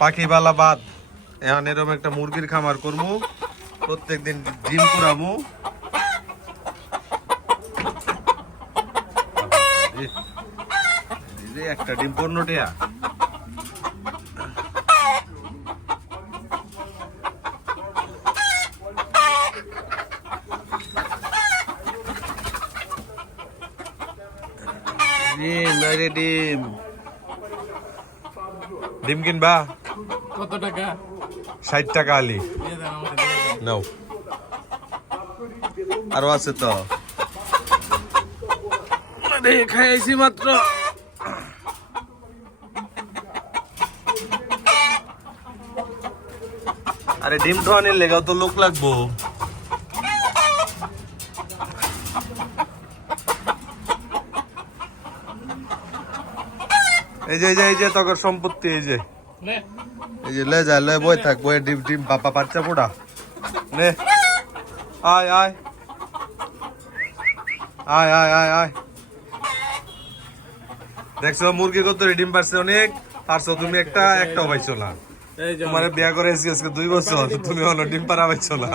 পাখিবালা বাদ। এখন এরকম একটা মুরগির খামার করব প্রত্যেক দিন ডিম যে একটা ডিম পনেরো টিয়া ডিম আরে ডিম। ডিম কিনবা? কত টাকা? ষাট টাকা আলি। নাও। আরও আছে তো। খাইছি মাত্র। আরে ডিম ঠোয়ানির লেগাও তো লোক লাগবো। এই যে এই যে এই যে তখন সম্পত্তি এই যে। এই যে লে যা লে বই থাক বই ডিম ডিম পাপা বাচ্চা পোড়া নে। আয় আয়। আয় আয় আয় আয়। দেখছ মুরগি কত ডিম পারছে অনেক। পারছ তুমি একটা একটাও পাইছো না। তোমার বিয়া করে এসে আজকে দুই বছর তুমি হলো ডিম পারা পাইছো না।